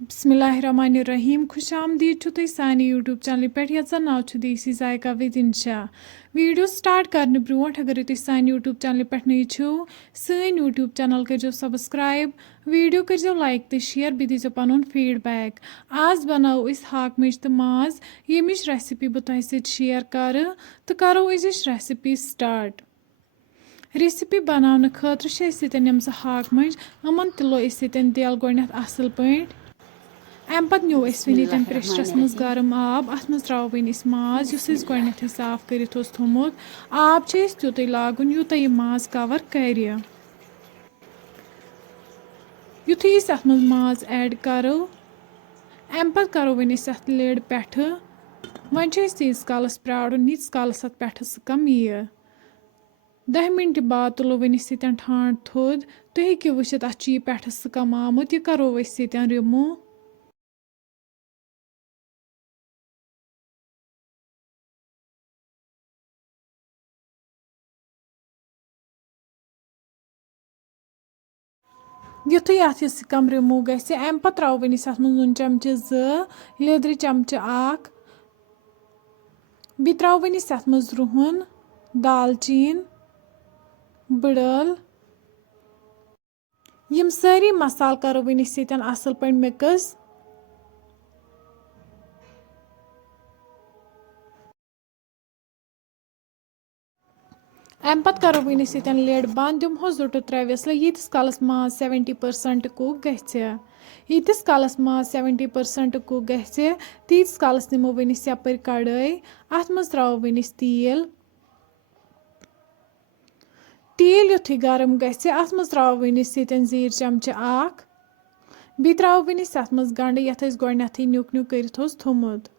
बिस्मिल्लाहिर्रहमानिर्रहीम खुश आमदीद छु तुह सानी यूट्यूब चैनल पे यथ जन नाव छु देसी जायका विद इंशा वीडियो स्टार्ट करने ब्रोट अगर तुह सानी यूट्यूब चैनल पे नई छु सन यूट्यूब चैनल करो सब्सक्राइब वीडियो करो लाइक तो शेयर बे दीजो पन फीडबैक आज बनाओ इस हाक मिर्च तो माज यमिच रेसिपी बह तुह सत शेयर कर तो करो रेसिपी स्टार्ट रेसिपी बनाने खतर यम हाक मज अमन तुलो तेल गोडनथ असल पे अम पत न्यू वन प्रेशरस मज गर्म आब अत मज त्रो वन माज गोडनथ साफ कर थोमुत आब तुत लागुन यूत यह माज कवर कर युथु अत मज माज ऐड करो अम पत करो वन अत लिड पे वन तीस कालस प्राड़न यीस कालस अत पे कम यह 10 मिनट बाद तुलो वन ठांड थोद तुम हेको वुचित अत यह पे कम आमुत यह करो रिमूव युथु अत कम रिमूव गि अम पे त्रो वन अत नून चमचे लिद्र चमचे बे त्रो वन अत मज रुहन दालचीन बड़ल यम सारी मसाल करो वन असल पे मिक्स अम पत करो वन लिड बंद दिमहो 2 to 3 विसल यीतिस कालस माज 70% कुक गीतिस कालस माज 70% कुक तीतिस कालस निमो वन यपर कड़ाई अत मज त्रो वन तेल युथु गरम गि अत मज त्रो वन जीर चमचे बे त्रो वन अत मज गंड यथ गोडनथ न्यूक न्यूक कर थोमुत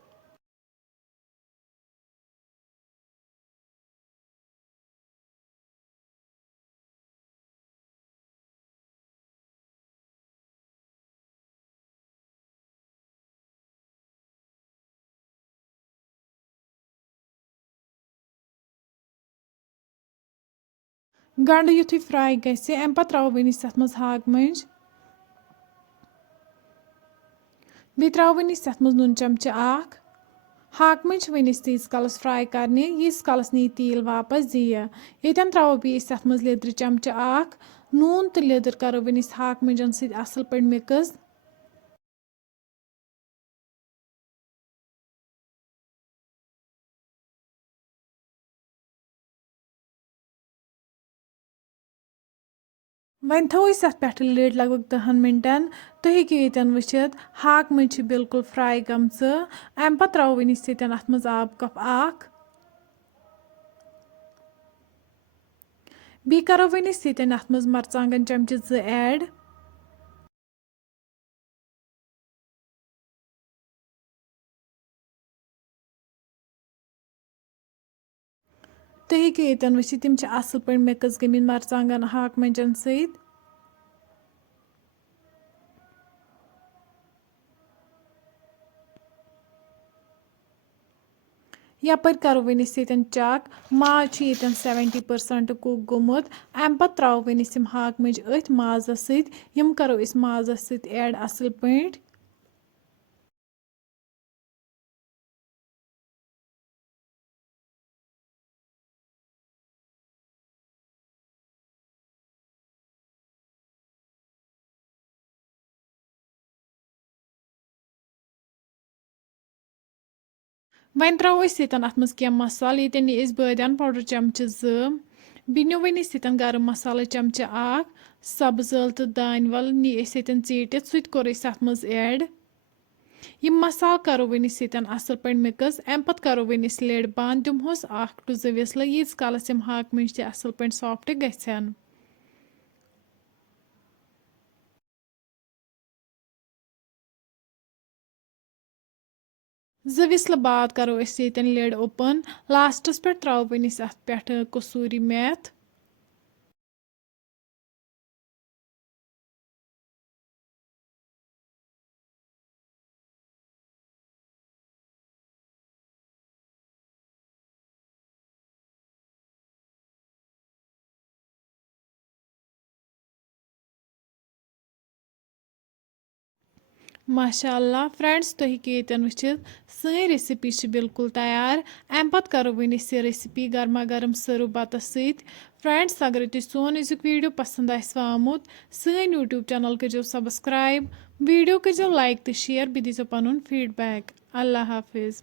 गंड युथु फ्राई गि अम पे त्रो वन अत मज हाक मंज बे त्रो वन अत मज नून चमचे हाक मंज वन तीस कालस फ्राई करने यीस कालस नी तेल वापस यतन त्रो बे अत मज लिद्र चमचे नून तो लिद्र करो वन हाक मंजन असल पे मिक्स वन थो अत पे लिड लगभग 10 मिनटन तुम हेको यन वुचित हाक मज बिल्कुल फ्राई गम अम पे त्रो वन अत मज आब कप बे करो वन अत मज मरचांगन चमचे ऐड तुम हेको यन वुचित तम असल पे मिक्स गमित मरचांगन हाक मंजन सत यपर करो वन चक माज यन 70% कुक गोमुत अम पे त्रो वन हाक मज अथ माजस सम करो माजस ऐड असल पे वन त्रो यन अत मज कह मसाल ये नी बादान पाउडर चमचे बे नी वन यन गरम मसाला चमचे सब्ज ٲल तो दान वल नी यन चीटित सत कोर अत मज ऐड यम मसाल करो वन यन असल पे मिक्स अम पे करो वन लिड बंद दिमहोस 1 to 2 विसल यीस कालस यम हाक मंज असल पे सॉफ्ट गन विसल बाद करो यन लिड ओपन लास्टस पे त्रो वन अत पे कसूरी मेथ माशाअल्लाह फ्रेंड्स तुम हेकियो येतन वुचित सही रेसिपी बिल्कुल तैयार अम पत करो वन ये रेसिपी गर्मा गर्म सर्व बतस सत फ्रेंड्स अगर तुम सोन अजुक वीडियो पसंद आमुत सन यूट्यूब चैनल करो सब्सक्राइब वीडियो करो लाइक तो शेयर बे दीजो पन फीडबैक अल्लाह हाफिज़।